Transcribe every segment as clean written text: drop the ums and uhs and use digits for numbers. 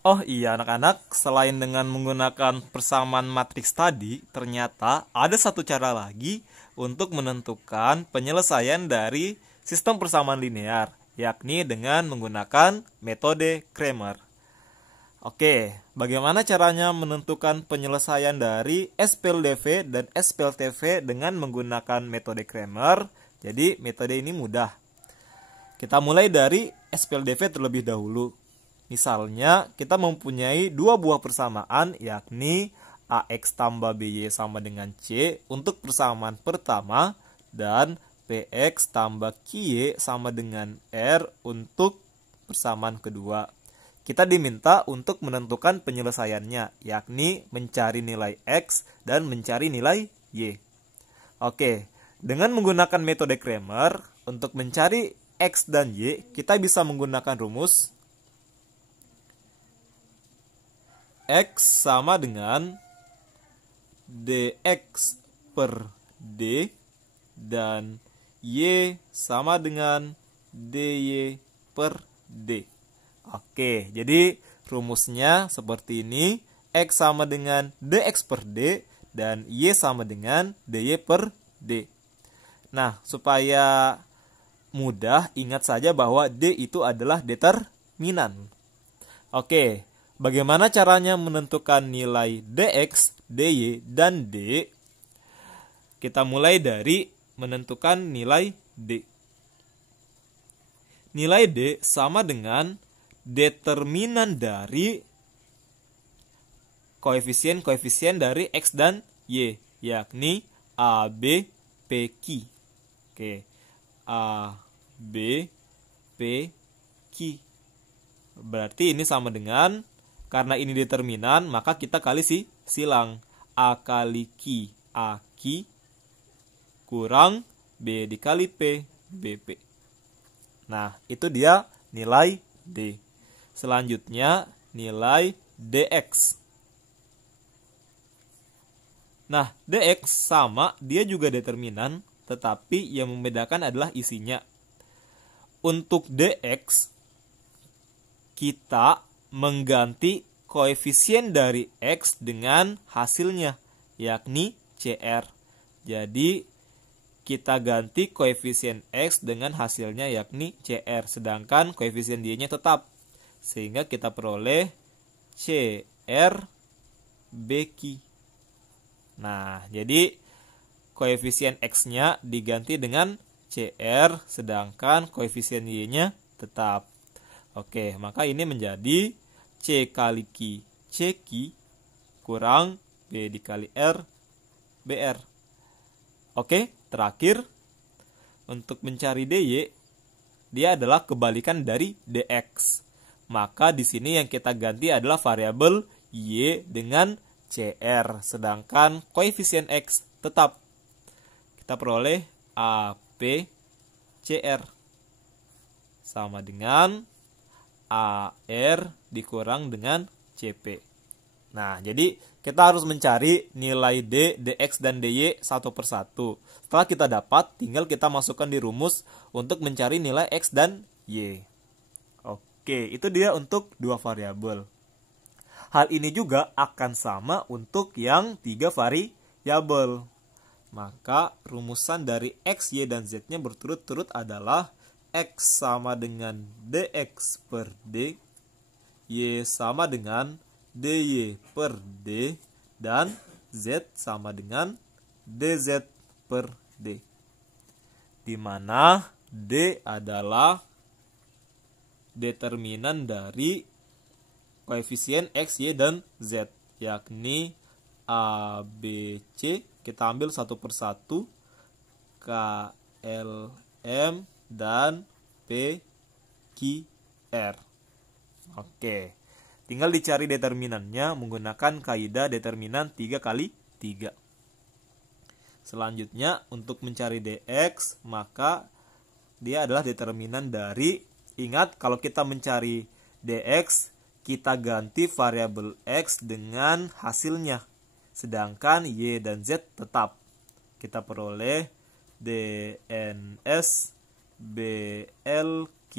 Oh iya anak-anak, selain dengan menggunakan persamaan matriks tadi, ternyata ada satu cara lagi untuk menentukan penyelesaian dari sistem persamaan linear, yakni dengan menggunakan metode Cramer. Oke, bagaimana caranya menentukan penyelesaian dari SPLDV dan SPLTV dengan menggunakan metode Cramer? Jadi metode ini mudah. Kita mulai dari SPLDV terlebih dahulu. Misalnya, kita mempunyai dua buah persamaan, yakni AX tambah BY sama dengan C untuk persamaan pertama, dan PX tambah QY sama dengan R untuk persamaan kedua. Kita diminta untuk menentukan penyelesaiannya, yakni mencari nilai X dan mencari nilai Y. Oke, dengan menggunakan metode Cramer, untuk mencari X dan Y, kita bisa menggunakan rumus X sama dengan dx per d dan y sama dengan dy per d. Oke, jadi rumusnya seperti ini. X sama dengan dx per d dan y sama dengan dy per d. Nah, supaya mudah, ingat saja bahwa d itu adalah determinan. Oke, bagaimana caranya menentukan nilai dx, dy, dan d? Kita mulai dari menentukan nilai d. Nilai d sama dengan determinan dari koefisien-koefisien dari x dan y, yakni a, b, p, q. Oke, a, b, p, q. Berarti ini sama dengan, karena ini determinan, maka kita kali silang. A kali Q, AQ, kurang B dikali P, BP. Nah, itu dia nilai D. Selanjutnya, nilai DX. Nah, DX sama, dia juga determinan, tetapi yang membedakan adalah isinya. Untuk DX, kita mengganti koefisien dari X dengan hasilnya, yakni CR. Jadi, kita ganti koefisien X dengan hasilnya, yakni CR. Sedangkan koefisien Y-nya tetap. Sehingga kita peroleh CR BQ. Nah, jadi koefisien X-nya diganti dengan CR, sedangkan koefisien Y-nya tetap. Oke, maka ini menjadi C kali Q, CQ, kurang B dikali R, BR. Oke, terakhir, untuk mencari DY, dia adalah kebalikan dari DX. Maka di sini yang kita ganti adalah variabel Y dengan CR, sedangkan koefisien X tetap. Kita peroleh AP CR sama dengan AR dikurang dengan CP. Nah, jadi kita harus mencari nilai D, DX, dan DY satu persatu. Setelah kita dapat, tinggal kita masukkan di rumus untuk mencari nilai X dan Y. Oke, itu dia untuk dua variabel. Hal ini juga akan sama untuk yang tiga variabel. Maka rumusan dari X, Y, dan Z-nya berturut-turut adalah X sama dengan dx per d, Y sama dengan dy per d, dan Z sama dengan dz per d. Di mana D adalah determinan dari koefisien X, Y, dan Z, yakni A, B, C. Kita ambil satu persatu, K, L, M, dan P, Q, R. Oke, tinggal dicari determinannya menggunakan kaidah determinan 3 kali 3. Selanjutnya, untuk mencari DX, maka dia adalah determinan dari, ingat kalau kita mencari DX, kita ganti variabel X dengan hasilnya. Sedangkan Y dan Z tetap. Kita peroleh DNS, BLQ,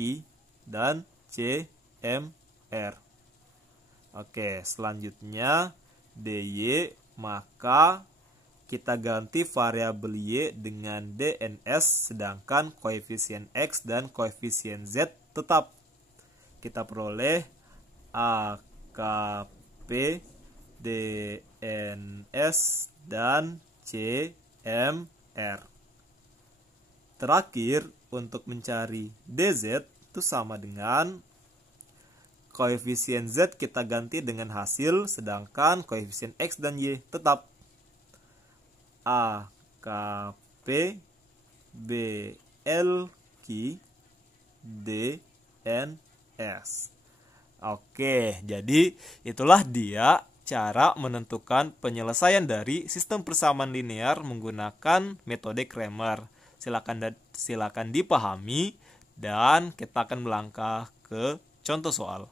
dan CMR. Oke, selanjutnya dy, maka kita ganti variabel y dengan dns, sedangkan koefisien x dan koefisien z tetap. Kita peroleh AKP dns dan cmr. Terakhir, untuk mencari dz itu sama dengan koefisien z kita ganti dengan hasil, sedangkan koefisien x dan y tetap. AKP BLQ DNS. Oke, jadi itulah dia cara menentukan penyelesaian dari sistem persamaan linear menggunakan metode Cramer. Silakan dipahami dan kita akan melangkah ke contoh soal.